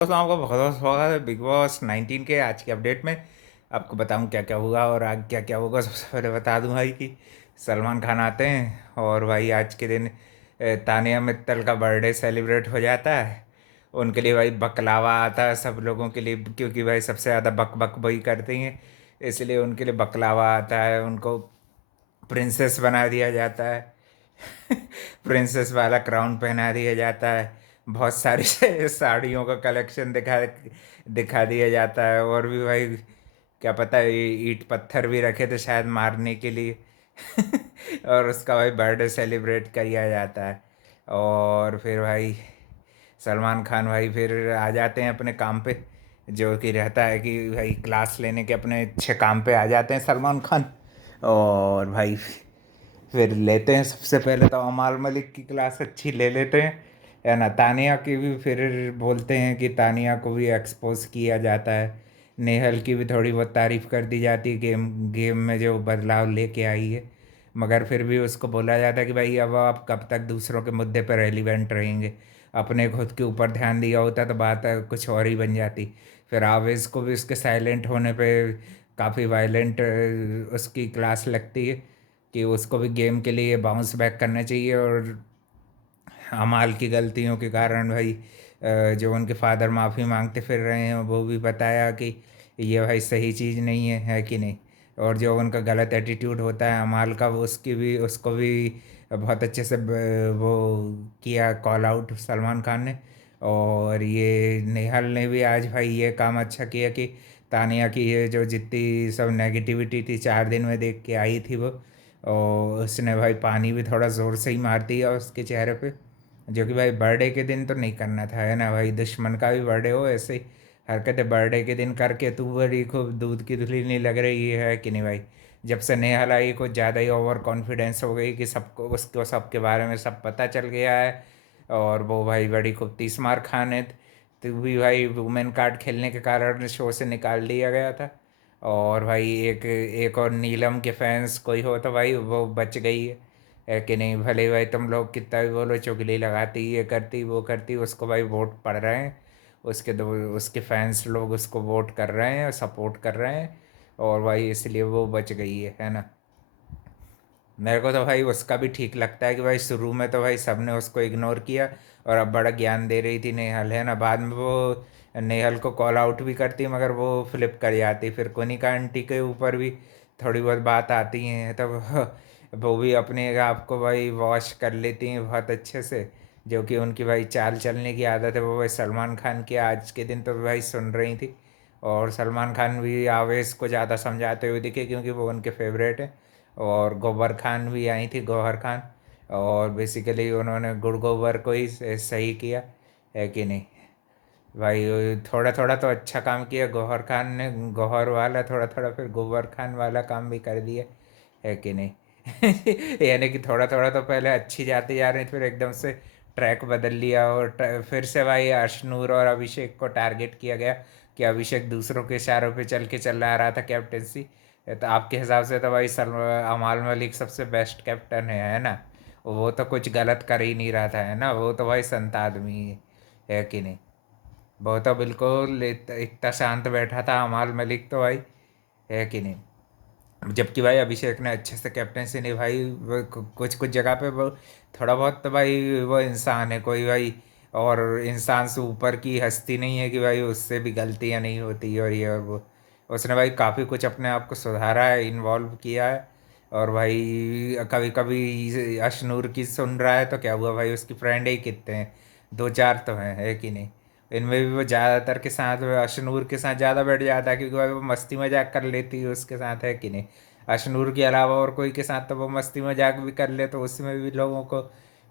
दोस्तों, आपका बहुत बहुत स्वागत है बिग बॉस 19 के आज के अपडेट में। आपको बताऊं क्या क्या हुआ और आगे क्या क्या होगा। सबसे पहले बता दूं भाई कि सलमान खान आते हैं और भाई आज के दिन तानिया मित्तल का बर्थडे सेलिब्रेट हो जाता है। उनके लिए भाई बकलावा आता है सब लोगों के लिए, क्योंकि भाई सबसे ज़्यादा बक बक वही करती हैं। इसलिए उनके लिए बकलावा आता है, उनको प्रिंसेस बना दिया जाता है। प्रिंसेस वाला क्राउन पहना दिया जाता है। बहुत सारी साड़ियों का कलेक्शन दिखा दिखा दिया जाता है। और भी भाई क्या पता है, ईंट पत्थर भी रखे थे शायद मारने के लिए। और उसका भाई बर्थडे सेलिब्रेट किया जाता है। और फिर भाई सलमान खान भाई फिर आ जाते हैं अपने काम पे, जो कि रहता है कि भाई क्लास लेने के अपने अच्छे काम पे आ जाते हैं सलमान खान। और भाई फिर लेते हैं, सबसे पहले तो अमाल मलिक की क्लास अच्छी ले लेते हैं, है ना। तानिया की भी फिर बोलते हैं कि तानिया को भी एक्सपोज किया जाता है। नेहल की भी थोड़ी बहुत तारीफ कर दी जाती है गेम गेम में जो बदलाव लेके आई है। मगर फिर भी उसको बोला जाता है कि भाई अब आप कब तक दूसरों के मुद्दे पर रेलिवेंट रहेंगे। अपने खुद के ऊपर ध्यान दिया होता तो बात कुछ और ही बन जाती। फिर आवेज को भी उसके साइलेंट होने पे काफ़ी वायलेंट उसकी क्लास लगती है कि उसको भी गेम के लिए बाउंस बैक करना चाहिए। और अमाल की गलतियों के कारण भाई जो उनके फादर माफ़ी मांगते फिर रहे हैं, वो भी बताया कि ये भाई सही चीज़ नहीं है कि नहीं। और जो उनका गलत एटीट्यूड होता है अमाल का, वो उसको भी बहुत अच्छे से वो किया कॉल आउट सलमान खान ने। और ये नेहाल ने भी आज भाई ये काम अच्छा किया कि तानिया की ये जो जितनी सब नेगेटिविटी थी 4 दिन में देख के आई थी वो, और उसने भाई पानी भी थोड़ा ज़ोर से ही मार दिया उसके चेहरे पे। जो कि भाई बर्थडे के दिन तो नहीं करना था, है ना भाई। दुश्मन का भी बर्थडे हो ऐसे ही हरकतें बर्थडे के दिन करके तू बड़ी खूब दूध की धुली नहीं लग रही है कि नहीं भाई। जब से नेहा लाई कुछ ज़्यादा ही ओवर कॉन्फिडेंस हो गई कि सबको उसको सबके बारे में सब पता चल गया है। और वो भाई बड़ी खूब तीस मार खाने। तो भी भाई वुमेन कार्ड खेलने के कारण शो से निकाल दिया गया था। और भाई एक एक और नीलम के फैंस कोई हो तो भाई वो बच गई है कि नहीं। भले भाई तुम लोग कितना भी बोलो चुगली लगाती ये करती वो करती, उसको भाई वोट पड़ रहे हैं। उसके दो उसके फैंस लोग उसको वोट कर रहे हैं, सपोर्ट कर रहे हैं। और भाई इसलिए वो बच गई है ना। मेरे को तो भाई उसका भी ठीक लगता है कि भाई शुरू में तो भाई सबने उसको इग्नोर किया और अब बड़ा ज्ञान दे रही थी नेहल, है ना। बाद में वो नेहल को कॉल आउट भी करती मगर वो फ्लिप कर जाती। फिर कोनिका आंटी के ऊपर भी थोड़ी बहुत बात आती हैं तब वो भी अपने आप को भाई वॉश कर लेती हैं बहुत अच्छे से। जो कि उनकी भाई चाल चलने की आदत है, वो भाई सलमान खान की आज के दिन तो भाई सुन रही थी। और सलमान खान भी आवेश को ज़्यादा समझाते हुए दिखे क्योंकि वो उनके फेवरेट हैं। और गौहर खान भी आई थी, गौहर खान। और बेसिकली उन्होंने गुड़ गोबर को ही सही किया, है कि नहीं भाई। थोड़ा थोड़ा तो अच्छा काम किया गौहर खान ने, गौहर वाला थोड़ा थोड़ा फिर गोबर खान वाला काम भी कर दिया, है कि नहीं। यानी कि थोड़ा थोड़ा तो पहले अच्छी जाती जा रही थी, फिर एकदम से ट्रैक बदल लिया। और फिर से भाई अशनूर और अभिषेक को टारगेट किया गया कि अभिषेक दूसरों के इशारों पे चल के चला रहा था कैप्टेंसी। तो आपके हिसाब से तो भाई अमाल मलिक सबसे बेस्ट कैप्टन है ना। वो तो कुछ गलत कर ही नहीं रहा था, है ना। वो तो भाई संत आदमी है कि नहीं। वो तो बिल्कुल इतना शांत बैठा था अमाल मलिक तो भाई, है कि नहीं। जबकि भाई अभिषेक ने अच्छे से कैप्टनसी निभाई। वो कुछ कुछ जगह पे वो थोड़ा बहुत तो भाई वो इंसान है कोई भाई, और इंसान से ऊपर की हस्ती नहीं है कि भाई उससे भी गलतियां नहीं होती और ये और वो। उसने भाई काफ़ी कुछ अपने आप को सुधारा है, इन्वॉल्व किया है। और भाई कभी कभी अशनूर की सुन रहा है तो क्या हुआ भाई, उसकी फ्रेंड ही कितने हैं, दो चार तो हैं, है कि नहीं। इनमें भी वो ज़्यादातर के साथ अशनूर के साथ ज़्यादा बैठ जाता है क्योंकि भाई वो मस्ती मजाक कर लेती है उसके साथ, है कि नहीं। अशनूर के अलावा और कोई के साथ तो वो मस्ती मजाक भी कर ले तो उसमें भी लोगों को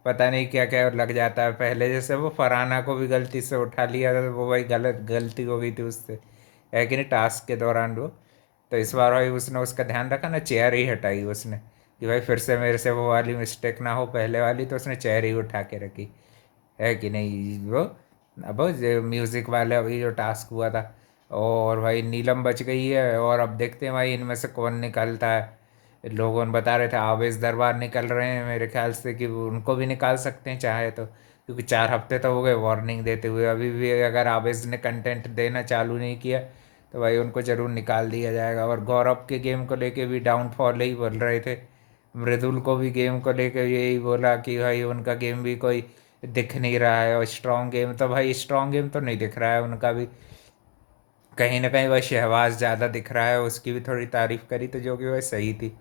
पता नहीं क्या क्या लग जाता है। पहले जैसे वो फरहाना को भी गलती से उठा लिया था, वो भाई गलत गलती हो गई थी उससे, है कि नहीं, टास्क के दौरान वो। तो इस बार भाई उसने उसका ध्यान रखा ना, चेयर ही हटाई उसने कि भाई फिर से मेरे से वो वाली मिस्टेक ना हो पहले वाली, तो उसने चेयर ही उठा के रखी, है कि नहीं वो। अब म्यूज़िक वाले अभी जो टास्क हुआ था। और भाई नीलम बच गई है और अब देखते हैं भाई इनमें से कौन निकलता है। लोगों ने बता रहे थे आवेश दरबार निकल रहे हैं, मेरे ख्याल से कि वो उनको भी निकाल सकते हैं चाहे तो। क्योंकि 4 हफ्ते तो हो गए वार्निंग देते हुए, अभी भी अगर आवेश ने कंटेंट देना चालू नहीं किया तो भाई उनको ज़रूर निकाल दिया जाएगा। और गौरव के गेम को लेके भी डाउनफॉल ही बोल रहे थे, मृदुल को भी गेम को लेके यही बोला कि भाई उनका गेम भी कोई दिख नहीं रहा है, और स्ट्रॉन्ग गेम तो भाई स्ट्रॉन्ग गेम तो नहीं दिख रहा है उनका भी, कहीं ना कहीं वह शहबाज ज़्यादा दिख रहा है, उसकी भी थोड़ी तारीफ करी तो जो कि वह सही थी।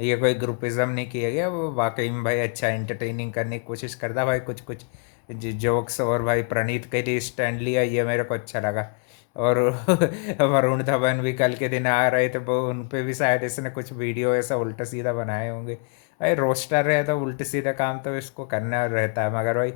ये कोई ग्रुपिज्म नहीं किया गया, वो वाकई में भाई अच्छा एंटरटेनिंग करने की कोशिश करता भाई, कुछ कुछ जोक्स, और भाई प्रणीत के लिए स्टैंड लिया, ये मेरे को अच्छा लगा। और वरुण धवन भी कल के दिन आ रहे थे, वो उन पे भी शायद इसने कुछ वीडियो ऐसा उल्टा सीधा बनाए होंगे। भाई रोस्टर है तो उल्टे सीधा काम तो इसको करना रहता है, मगर भाई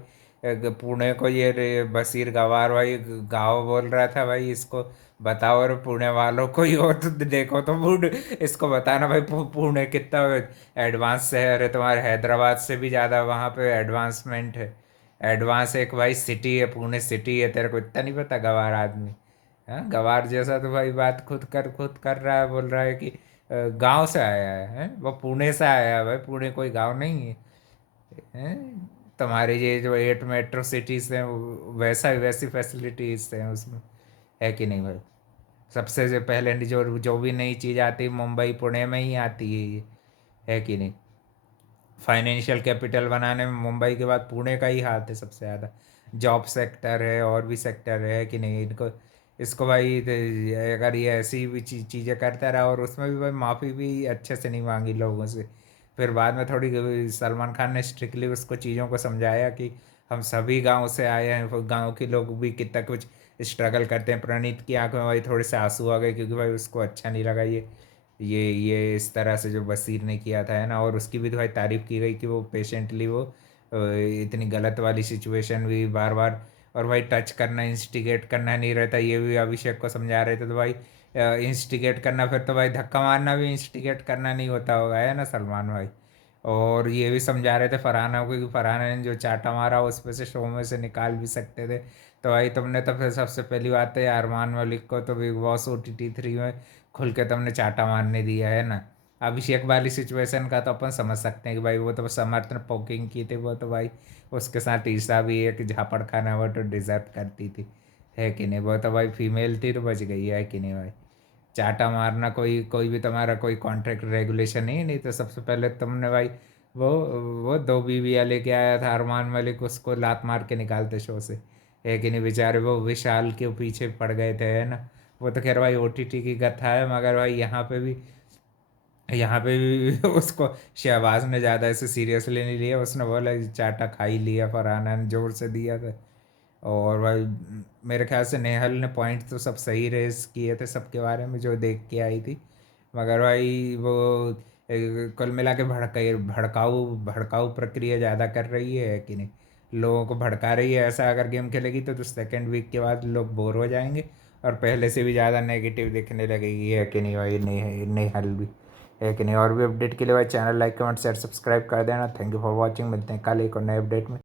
पुणे को ये बशीर गवार भाई गाँव बोल रहा था भाई इसको बताओ, और पुणे वालों को ही हो तो देखो तो पुणे इसको बताना भाई पुणे कितना एडवांस शहर है, तुम्हारे हैदराबाद से भी ज़्यादा वहाँ पे एडवांसमेंट है। एडवांस एक भाई सिटी है, पुणे सिटी है, तेरे को इतना नहीं पता गवार आदमी। हाँ गवार जैसा तो भाई बात खुद कर रहा है, बोल रहा है कि गांव से आया है, हैं? वो पुणे से आया है भाई, पुणे कोई गांव नहीं है, हैं? तुम्हारे ये जो 8 मेट्रो सिटीज़ हैं वैसा वैसी फैसिलिटीज़ हैं उसमें, है कि नहीं भाई? सबसे जो पहले जो जो भी नई चीज़ आती है मुंबई पुणे में ही आती है ये, है कि नहीं? फाइनेंशियल कैपिटल बनाने में मुंबई के बाद पुणे का ही हाथ है सबसे ज़्यादा। जॉब सेक्टर है और भी सेक्टर है कि नहीं, इनको इसको भाई अगर ये ऐसी भी चीज़ें करता रहा, और उसमें भी भाई माफ़ी भी अच्छे से नहीं मांगी लोगों से, फिर बाद में थोड़ी सलमान खान ने स्ट्रिक्टली उसको चीज़ों को समझाया कि हम सभी गांव से आए हैं, वो गांव के लोग भी कितना कुछ स्ट्रगल करते हैं। प्रणीत की आंख में भाई थोड़े से आंसू आ गए, क्योंकि भाई उसको अच्छा नहीं लगा ये इस तरह से जो बशीर ने किया था, है ना। और उसकी भी तो भाई तारीफ़ की गई कि वो पेशेंटली वो इतनी गलत वाली सिचुएशन भी बार बार, और भाई टच करना इंस्टिगेट करना नहीं रहता, ये भी अभिषेक को समझा रहे थे। तो भाई इंस्टिगेट करना, फिर तो भाई धक्का मारना भी इंस्टिगेट करना नहीं होता होगा, है ना सलमान भाई। और ये भी समझा रहे थे फरहाना को कि फरहाना ने जो चाटा मारा उस पे से शो में से निकाल भी सकते थे। तो भाई तुमने तो फिर सबसे पहली बात है अरमान मलिक को तो बिग बॉस OTT 3 में खुल के तुमने चाटा मारने दिया, है ना। अभिषेक वाली सिचुएशन का तो अपन समझ सकते हैं कि भाई वो तो समर्थन पोकिंग की थी, वो तो भाई उसके साथ ईसा भी एक झापड़ खाना वो तो डिजर्व करती थी, है कि नहीं। वो तो भाई फीमेल थी तो बच गई, है कि नहीं भाई। चाटा मारना कोई कोई भी तुम्हारा कोई कॉन्ट्रैक्ट रेगुलेशन नहीं तो सबसे पहले तुमने भाई वो वो 2 बीवियाँ लेके आया था अरमान मलिक, उसको लात मार के निकालते शो से, है कि नहीं। बेचारे वो विशाल के पीछे पड़ गए थे, है ना। वो तो खैर भाई OTT की कथा है, मगर भाई यहाँ पे भी उसको शहबाज ने ज़्यादा ऐसे सीरियसली नहीं लिया, उसने बोला कि चाटा खा ही लिया, फरहाना ने जोर से दिया था। और भाई मेरे ख्याल से नेहल ने पॉइंट तो सब सही रेस किए थे सबके बारे में जो देख के आई थी, मगर भाई वो कुल मिला के भड़काऊ भड़काऊ प्रक्रिया ज़्यादा कर रही है कि नहीं, लोगों को भड़का रही है। ऐसा अगर गेम खेलेगी तो सेकेंड वीक के बाद लोग बोर हो जाएंगे, और पहले से भी ज़्यादा नेगेटिव दिखने लगेगी, है कि नहीं भाई। नेहल भी, है कि नहीं। और भी अपडेट के लिए भाई channel like comment share subscribe कर देना। थैंक यू फॉर वॉचिंग, मिलते हैं कल एक और नए अपडेट में।